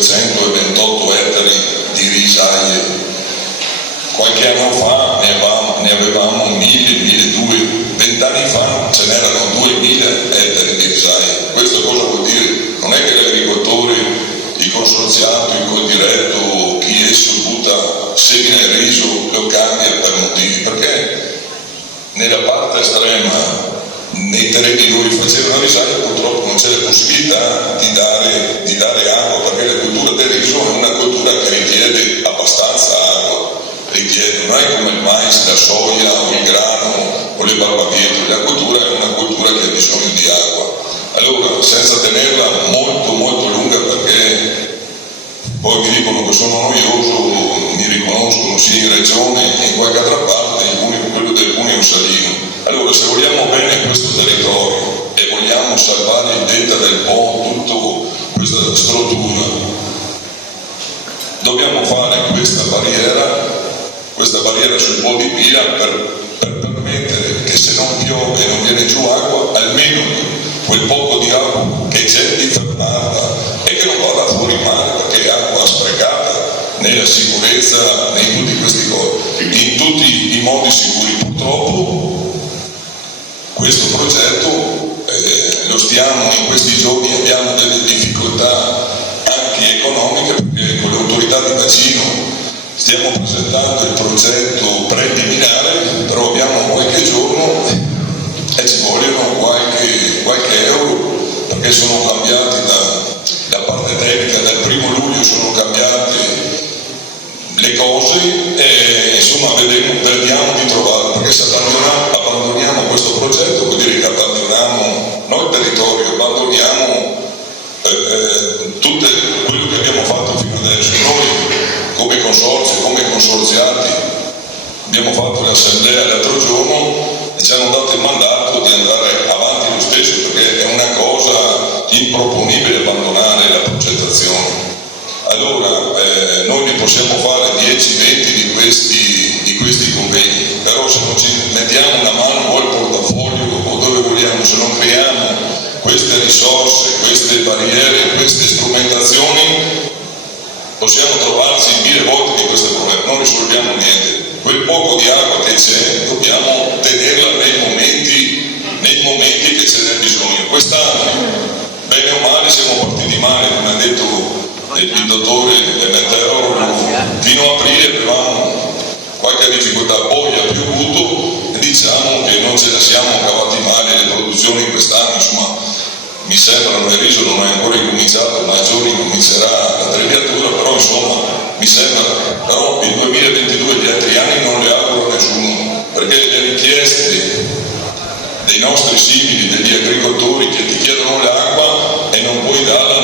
528 ettari di risaie. Qualche anno fa ne avevamo 1000-1200, 20 anni fa ce n'erano 2000 ettari di risaie. Questo cosa vuol dire? Non è che l'agricoltore, il consorziato, il coldiretto, chi esso butta semina e riso lo cambia per motivi, perché nella parte estrema, nei terreni dove facevano la risaia, purtroppo non c'è la possibilità di dare acqua, perché la cultura del riso è una cultura che richiede abbastanza acqua, non è come il mais, la soia o il grano o le barbabietole. La cultura è una cultura che ha bisogno di acqua. Allora, senza tenerla molto molto lunga, perché poi mi dicono che sono noioso, mi riconoscono sia in regione che in qualche altra parte, quello del Cuneo Salino. Allora, se vogliamo bene questo territorio e vogliamo salvare il delta del Po, tutta questa struttura, dobbiamo fare questa barriera sul Po di Pila per permettere che se non piove e non viene giù acqua, almeno quel poco di acqua che c'è di fermata e che non vada fuori mare, perché è acqua sprecata nella sicurezza, in tutti questi cose, in tutti i modi sicuri. Purtroppo questo progetto lo stiamo, in questi giorni abbiamo delle difficoltà anche economiche, perché con le autorità di bacino stiamo presentando il progetto preliminare, però abbiamo qualche giorno e ci vogliono qualche euro, perché sono cambiati da parte tecnica, dal 1° luglio sono cambiate le cose e insomma vediamo di trovare, perché se abbandoniamo questo progetto vuol dire che abbandoniamo noi il territorio, abbandoniamo tutto quello che abbiamo fatto fino adesso. Noi come consorzi, come consorziati abbiamo fatto l'assemblea l'altro giorno e ci hanno dato il mandato di andare avanti lo stesso, perché è una cosa improponibile abbandonare la progettazione. Allora noi ne possiamo fare 10-20 di questi convegni, però se non ci mettiamo una mano o al portafoglio o dove vogliamo, se non creiamo queste risorse, queste barriere, queste strumentazioni, possiamo trovarci 1000 volte di questo problema, non risolviamo niente. Quel poco di acqua che c'è dobbiamo tenerla nei momenti che ce n'è bisogno. Quest'anno, bene o male, siamo partiti male, come ha detto il dottore meteorologo. Fino a aprile avevamo qualche difficoltà, poi ha piovuto e diciamo che non ce la siamo cavati male le produzioni quest'anno. Insomma, mi sembra che il riso non è ancora incominciato, ma a giorni comincerà la trebiatura, però insomma mi sembra, però il 2022 gli altri anni non le auguro a nessuno, perché le richieste dei nostri simili, degli agricoltori che ti chiedono l'acqua e non puoi darla